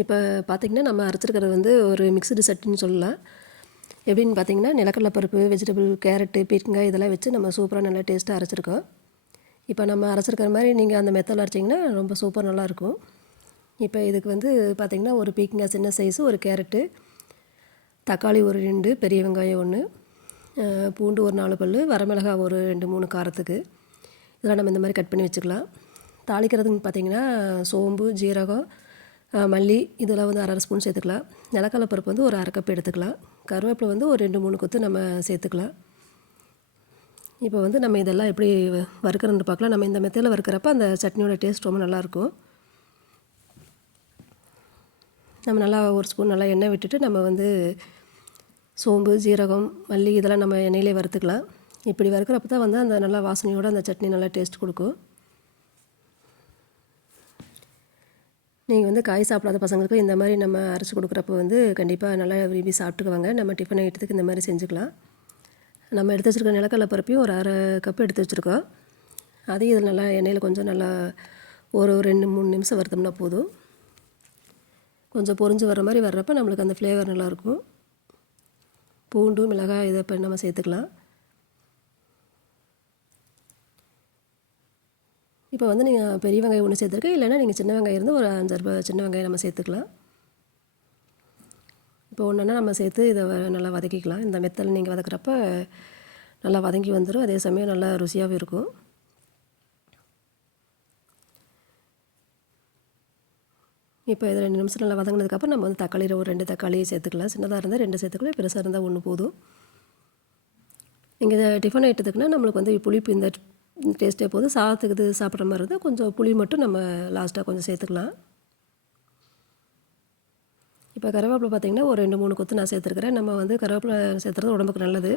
இப்போ பார்த்திங்கன்னா நம்ம அரைச்சிருக்கிறது வந்து ஒரு மிக்சடு சட்னின்னு சொல்லலாம். எப்படின்னு பார்த்தீங்கன்னா நிலக்கடலை பருப்பு வெஜிடபிள் கேரட்டு பீர்க்கங்காய் இதெல்லாம் வச்சு நம்ம சூப்பராக நல்லா டேஸ்ட்டாக அரைச்சிருக்கோம். இப்போ நம்ம அரைச்சிருக்கிற மாதிரி நீங்கள் அந்த மெத்தடில் அரைச்சிங்கன்னா ரொம்ப சூப்பர் நல்லாயிருக்கும் இப்போ இதுக்கு வந்து பார்த்திங்கன்னா ஒரு பீக்கங்காய் சின்ன சைஸு ஒரு கேரட்டு தக்காளி ஒரு ரெண்டு பெரிய வெங்காயம் ஒன்று பூண்டு ஒரு நாலு பல் வரமிளகா ஒரு ரெண்டு மூணு காரத்துக்கு. இதெல்லாம் நம்ம இந்த மாதிரி கட் பண்ணி வச்சுக்கலாம். தாளிக்கிறதுக்கு பார்த்திங்கன்னா சோம்பு ஜீரகம் மல்லி இதெல்லாம் வந்து அரை அரை ஸ்பூன் சேர்த்துக்கலாம். நிலக்கடலை பருப்பு வந்து ஒரு அரை கப் எடுத்துக்கலாம். கருவேப்பிலை வந்து ஒரு ரெண்டு மூணு கொத்து நம்ம சேர்த்துக்கலாம். இப்போ வந்து நம்ம இதெல்லாம் எப்படி வறுக்கிறோன்னு பார்க்கலாம். நம்ம இந்த மெத்தையில் வறுக்கிறப்ப அந்த சட்னியோட டேஸ்ட் ரொம்ப நல்லாயிருக்கும். நம்ம நல்லா ஒரு ஸ்பூன் நல்லா எண்ணெய் விட்டுட்டு நம்ம வந்து சோம்பு ஜீரகம் மல்லி இதெல்லாம் நம்ம எண்ணெயிலே வறுத்துக்கலாம். இப்படி வறுக்கிறப்ப தான் வந்து அந்த நல்லா வாசனையோட அந்த சட்னி நல்லா டேஸ்ட் கொடுக்கும். நீங்கள் வந்து காய் சாப்பிடாத பசங்களுக்கு இந்த மாதிரி நம்ம அரைச்சி கொடுக்குறப்ப வந்து கண்டிப்பாக நல்லா விரும்பி சாப்பிட்டுக்குவாங்க. நம்ம டிஃபன் ஐட்டத்துக்கு இந்த மாதிரி செஞ்சுக்கலாம். நம்ம எடுத்து வச்சுருக்க நிலக்கடலை பருப்பையும் ஒரு அரை கப் எடுத்து வச்சுருக்கோம். அதையும் இதில் நல்லா எண்ணெயில் கொஞ்சம் நல்லா ஒரு ரெண்டு மூணு நிமிஷம் வறுத்தோம்னா போதும். கொஞ்சம் பொரிஞ்சு வர்ற மாதிரி வர்றப்ப நம்மளுக்கு அந்த ஃப்ளேவர் நல்லாயிருக்கும் பூண்டும் மிளகாய் இதை இப்போ நம்ம சேர்த்துக்கலாம். இப்போ வந்து நீங்கள் பெரிய வெங்காயம் ஒன்று சேர்த்துருக்கேன் இல்லைனா நீங்கள் சின்ன வெங்காயம் இருந்து ஒரு அஞ்சாறு ரூபாய் சின்ன வெங்காயம் நம்ம சேர்த்துக்கலாம். இப்போ ஒன்றுன்னா நம்ம சேர்த்து இதை வ- நல்லா வதக்கிக்கலாம். இந்த மெத்தல் நீங்கள் வதக்குறப்ப நல்லா வதங்கி வந்துடும் அதே சமயம் நல்லா ருசியாகவும் இருக்கும். இப்போ இது ரெண்டு நிமிஷம் நல்லா வதங்கினதுக்கப்புறம் நம்ம வந்து தக்காளியில் ஒரு ரெண்டு தக்காளியை சேர்த்துக்கலாம். சின்னதாக இருந்தால் ரெண்டு சேர்த்துக்கலாம். பெருசாக இருந்தால் ஒன்று போதும். நீங்கள் இதை டிஃபன் ஐட்டத்துக்குன்னா நம்மளுக்கு வந்து புளிப்பு இந்த டேஸ்ட்டே போதும் சாதத்துக்கு இது சாப்பிட்ற மாதிரி இருந்தால் கொஞ்சம் புளி மட்டும் நம்ம லாஸ்ட்டாக கொஞ்சம் சேர்த்துக்கலாம். இப்போ கருவேப்பிலை பார்த்தீங்கன்னா ஒரு ரெண்டு மூணு கொத்து நான் சேர்த்துருக்குறேன். நம்ம வந்து கருவேப்பிலை சேர்த்துறது உடம்புக்கு நல்லது.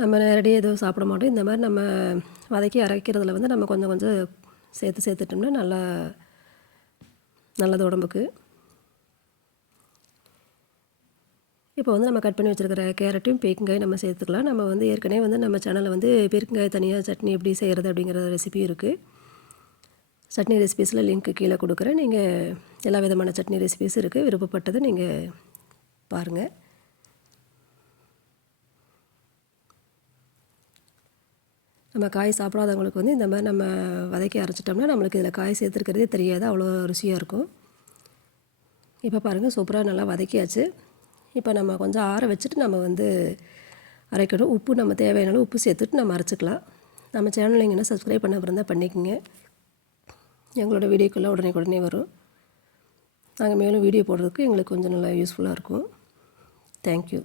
நம்ம நேரடியாக எதுவும் சாப்பிட மாட்டோம். இந்த மாதிரி நம்ம வதக்கி அரைக்கிறதுல வந்து நம்ம கொஞ்சம் கொஞ்சம் சேர்த்து சேர்த்துட்டோம்னா நல்லா நல்லது உடம்புக்கு. இப்போ வந்து நம்ம கட் பண்ணி வச்சுருக்கிற கேரட்டையும் பீர்க்கங்காயும் நம்ம சேர்த்துக்கலாம். நம்ம வந்து ஏற்கனவே வந்து நம்ம சேனலில் வந்து பீர்க்கங்காய் தனியாக சட்னி எப்படி செய்கிறது அப்படிங்கிற ரெசிபி இருக்குது சட்னி ரெசிபீஸில் லிங்க்கு கீழே கொடுக்குறேன். நீங்கள் எல்லா விதமான சட்னி ரெசிபீஸ் இருக்குது விருப்பப்பட்டதை நீங்கள் பாருங்கள் நம்ம காய் சாப்பிடாதவங்களுக்கு வந்து இந்த மாதிரி நம்ம வதக்கி அரைச்சிட்டோம்னா நம்மளுக்கு இதில் காய் சேர்த்துருக்கிறதே தெரியாது. அவ்வளோ ருசியாக இருக்கும். இப்போ பாருங்கள் சூப்பராக நல்லா வதக்கியாச்சு. இப்போ நம்ம கொஞ்சம் ஆற வச்சுட்டு நம்ம வந்து அரைக்கணும். உப்பு நம்ம தேவையான உப்பு சேர்த்துட்டு நம்ம அரைச்சிக்கலாம். நம்ம சேனல் நீங்கள் சப்ஸ்கிரைப் பண்ண இருந்தால் பண்ணிக்கோங்க. எங்களோட வீடியோக்கெல்லாம் உடனே உடனே வரும். நாங்கள் மேலும் வீடியோ போடுறதுக்கு எங்களுக்கு கொஞ்சம் நல்லா யூஸ்ஃபுல்லாக இருக்கும். தேங்க்யூ